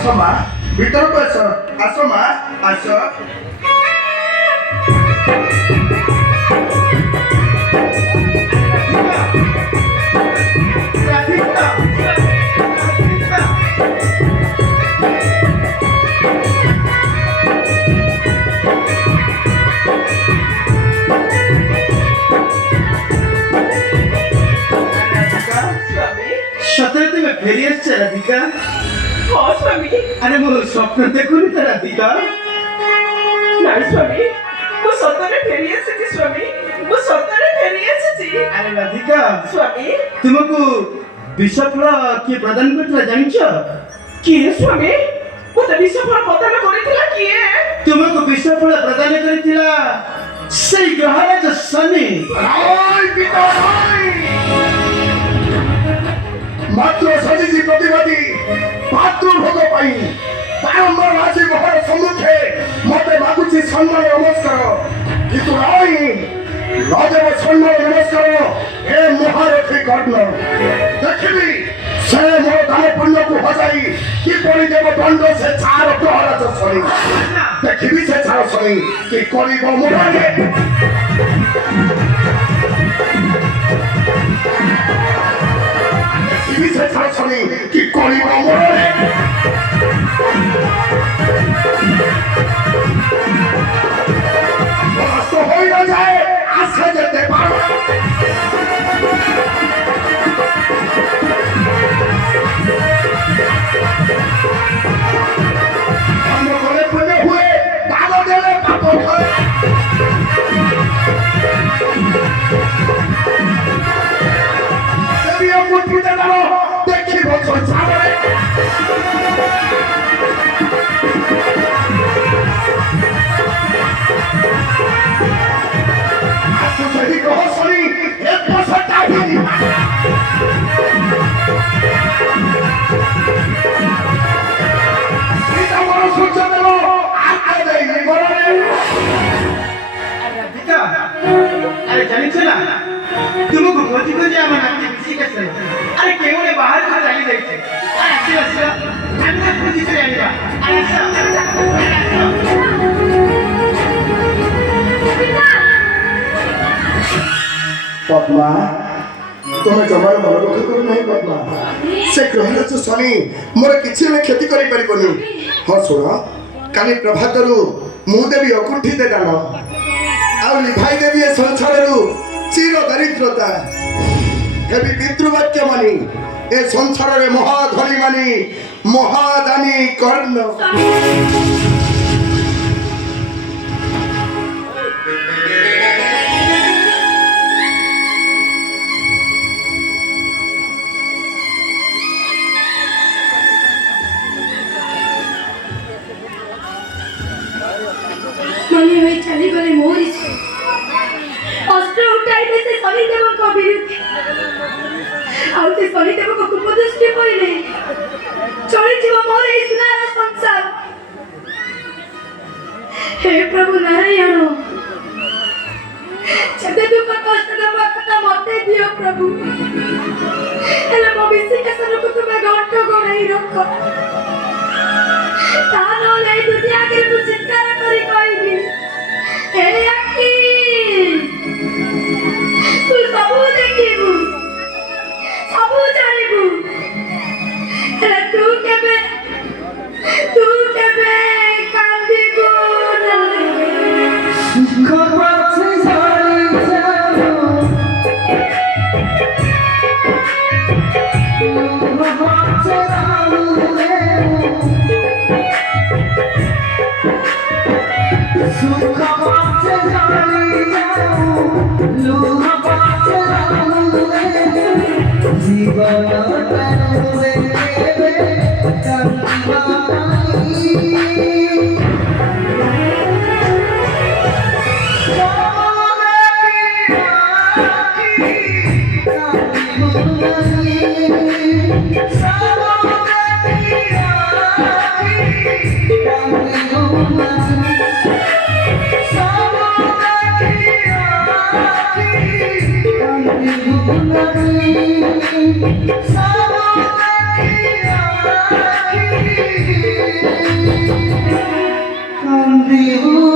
आसो मा भीतर को आसो मा आसो सतरे तुम्हें फेरी আসছে রাধিকা हाँ स्वामी আরে মো স্বপ্ন দেখুনি তো রাধিকা नहीं स्वामी वो सत्तरे फेरी एसेছি स्वामी वो सत्तरे फेरी एसेছি আরে রাধিকা स्वामी তোমাকে বিশ্বফল কি প্রদান করতে জানিছো किए स्वामी वो तो विश्वफल प्रदान करिथिला किए তোমাকে বিশ্বফল প্রদান করেছিল সেই গ্রহরাজ শনি রাই পিতা রাই মাত্র শনিজি প্রতিবাদী পাত্র ভোগ পাই বারম্বার রাজি মহার সম্মুখে মতে মাগুছি সম্মান নমস্কার কিন্তু রাই রাজেব সম্মান নমস্কার এ মহারথী কর্ণ দেখিবি সে মোর দান পুণ্যକୁ হজাই কিপরি দেব দণ্ড সে ছাড় প্রহরাজ শনি দেখিবি সে ছাড় শনি কি করিব মোরে বিছে ছাড় শনি কি করিব মোরে নষ্ট হই না যায় আসে যেতে পারো আমরা করে পুণ্য হুয়ে দান দিলে পাপ হয় দেবীয় পুত্রতে দাও দেখিব সংসারে আসু যদি গ্রহ শনি এক বছর টাইম পিতামহ সূর্যদেব আগে দেই মরণে রাধিকা আরে জানিছো না তোমাকে খোঁজি খোঁজি আমার নাতি মিশে গেছে আরে কেউ রে বাহার করে চালিয়ে যাচ্ছে আরে আসি আসি আমি তো খুঁজি চলে আনিবা আরে আসো পদ্মা তুমি জমার মন দুঃখ করু নাই পদ্মা সে গ্রহরাজ শনি মোর কিছু হেলে ক্ষতি করি পারিবনি ହଁ ଶୁଣ କାଲି ପ୍ରଭାତରୁ ମୁଁ ଦେବି ଅକୁଣ୍ଠିତ ଦାନ ଆଉ ଲିଭାଇ ଦେବି ଏ ସଂସାରରୁ ଚିର ଦରିଦ୍ରତା ହେବି ପିତୃବାକ୍ୟ ମାନି ଏ ସଂସାରରେ ମହାଧନୀ ମାନି ମହାଦାନୀ କର୍ଣ୍ଣ मने हुए चली गले मोरी अस्त्र उठाइबे से शनिदेव को विरुद्ध आउ से शनिदेव को कुपदृष्टि पड़िले चली जीव मोर ए सुनार संसार हे प्रभु नारायण जते दुख कष्ट देवा कथा मते दियो प्रभु हेले मो विश्वासन को तुमे घंट गड़ाई रखो ता नले दुनिया के तू चिंता करी कहबी हे आखी तू सब देखिबू सब जानिबू हेले तू केबे कांदिबू खपाছে ঝড় যাবো খপাছে রামুরে সুখ পাছে ঝড় যাবো লুহ পাছে রামুরে জীবন তনুরে দেবে কান্দিবাই देव